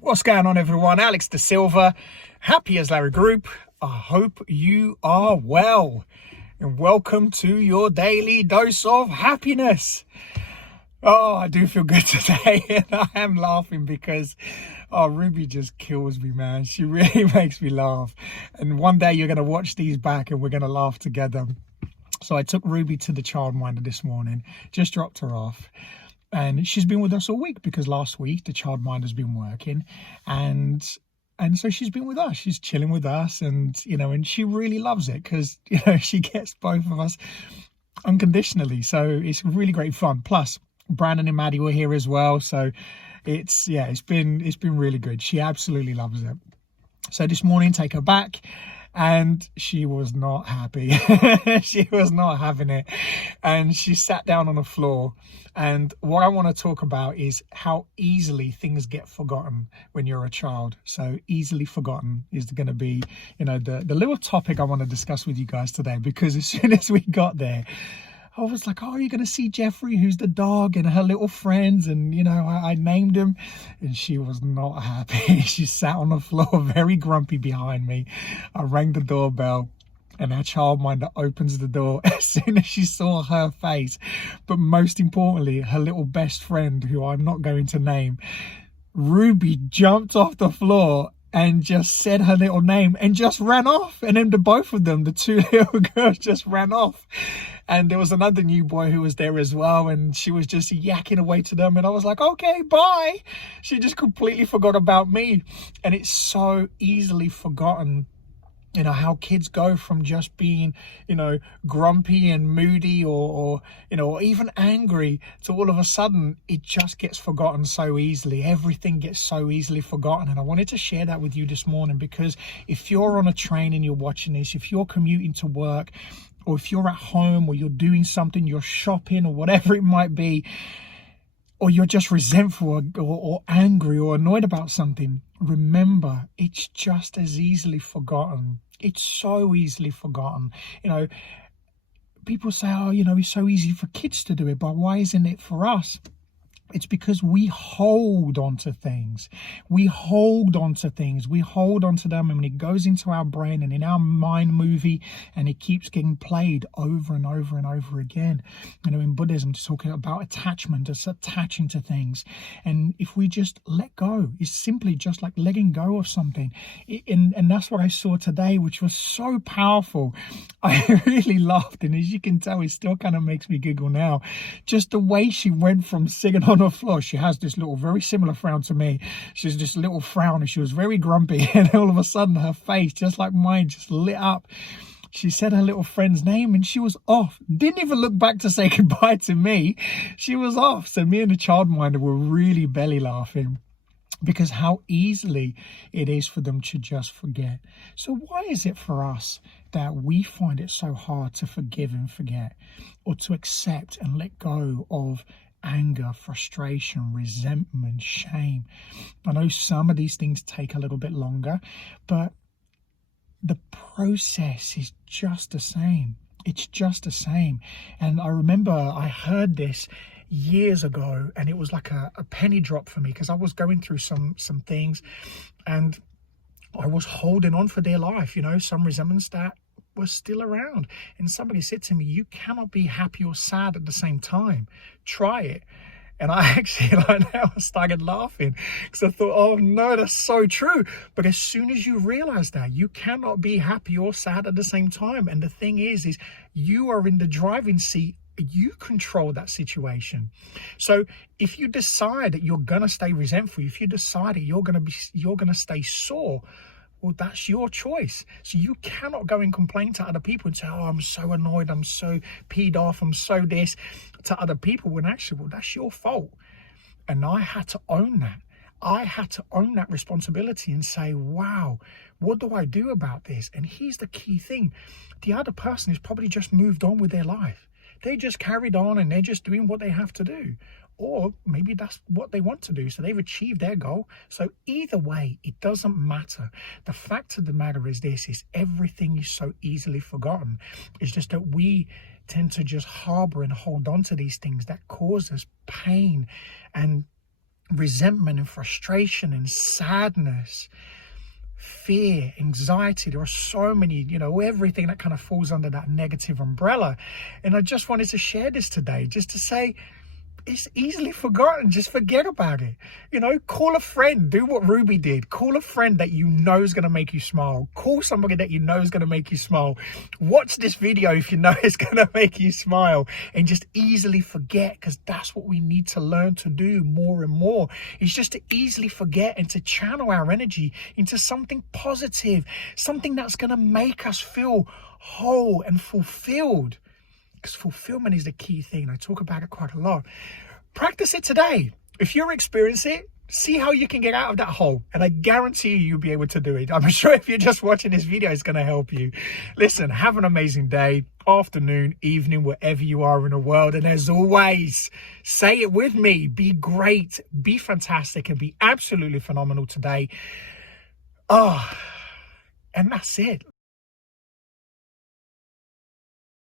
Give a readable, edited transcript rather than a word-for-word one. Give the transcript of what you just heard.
What's going on, everyone? Alex De Silva, happy as Larry Group. I hope you are well, and welcome to your daily dose of happiness. Oh, I do feel good today, and I am laughing because Ruby just kills me, man. She really makes me laugh, and one day you're going to watch these back and we're going to laugh together. So I took Ruby to the childminder this morning, just dropped her off. And she's been with us all week because last week the childminder's been working, and so she's been with us. She's chilling with us, and and she really loves it because she gets both of us unconditionally. So it's really great fun. Plus, Brandon and Maddie were here as well, so it's been really good. She absolutely loves it. So this morning, take her back, and she was not happy. She was not having it, and she sat down on the floor. And what I want to talk about is how easily things get forgotten when you're a child. So easily forgotten is going to be the little topic I want to discuss with you guys today, because as soon as we got there, I was like, oh, you're going to see Jeffrey, who's the dog, and her little friends. And, I named him, and she was not happy. She sat on the floor, very grumpy behind me. I rang the doorbell, and our childminder opens the door as soon as she saw her face. But most importantly, her little best friend, who I'm not going to name, Ruby, jumped off the floor and just said her little name and just ran off. And then the two little girls just ran off. And there was another new boy who was there as well, and she was just yakking away to them. And I was like, okay, bye. She just completely forgot about me. And it's so easily forgotten, how kids go from just being, grumpy and moody or even angry to all of a sudden it just gets forgotten so easily. Everything gets so easily forgotten. And I wanted to share that with you this morning, because if you're on a train and you're watching this, if you're commuting to work, or if you're at home, or you're doing something, you're shopping or whatever it might be, or you're just resentful or angry or annoyed about something, remember, it's just as easily forgotten. It's so easily forgotten. People say, oh, it's so easy for kids to do it, but why isn't it for us? It's because we hold on to things. We hold on to things. We hold on to them, and it goes into our brain and in our mind movie, and it keeps getting played over and over and over again. In Buddhism, it's talking about attachment, just attaching to things. And if we just let go, it's simply just like letting go of something. And that's what I saw today, which was so powerful. I really laughed, and as you can tell, it still kind of makes me giggle now. Just the way she went from sitting on the floor, she has this little very similar frown to me. She's this little frown, and she was very grumpy, and all of a sudden her face, just like mine, just lit up. She said her little friend's name, and she was off. Didn't even look back to say goodbye to me. She was off. So me and the childminder were really belly laughing, because how easily it is for them to just forget. So why is it for us that we find it so hard to forgive and forget, or to accept and let go of anger, frustration, resentment, shame? I know some of these things take a little bit longer, but the process is just the same. It's just the same. And I remember I heard this years ago, and it was like a penny drop for me, because I was going through some things, and I was holding on for dear life, some resentments that was still around. And somebody said to me, you cannot be happy or sad at the same time. Try it. And I actually, I started laughing, because I thought, oh no, that's so true. But as soon as you realize that, you cannot be happy or sad at the same time. And the thing is you are in the driving seat. You control that situation. So if you decide that you're gonna stay resentful, if you decide that you're gonna stay sore, well, that's your choice. So you cannot go and complain to other people and say, oh, I'm so annoyed, I'm so peed off, I'm so this, to other people, when actually, well, that's your fault. And I had to own that. I had to own that responsibility and say, wow, what do I do about this? And here's the key thing. The other person has probably just moved on with their life. They just carried on, and they're just doing what they have to do. Or maybe that's what they want to do, so they've achieved their goal. So either way, it doesn't matter. The fact of the matter is this, is everything is so easily forgotten. It's just that we tend to just harbor and hold on to these things that cause us pain and resentment and frustration and sadness, fear, anxiety. There are so many, everything that kind of falls under that negative umbrella. And I just wanted to share this today just to say, it's easily forgotten. Just forget about it. Call a friend. Do what Ruby did. Call a friend that you know is going to make you smile. Call somebody that you know is going to make you smile. Watch this video if you know it's going to make you smile, and just easily forget, because that's what we need to learn to do more and more. It's just to easily forget and to channel our energy into something positive, something that's going to make us feel whole and fulfilled. Because fulfillment is the key thing. I talk about it quite a lot. Practice it today. If you're experiencing it, see how you can get out of that hole. And I guarantee you'll be able to do it. I'm sure if you're just watching this video, it's going to help you. Listen, have an amazing day, afternoon, evening, wherever you are in the world. And as always, say it with me. Be great, be fantastic, and be absolutely phenomenal today. And that's it.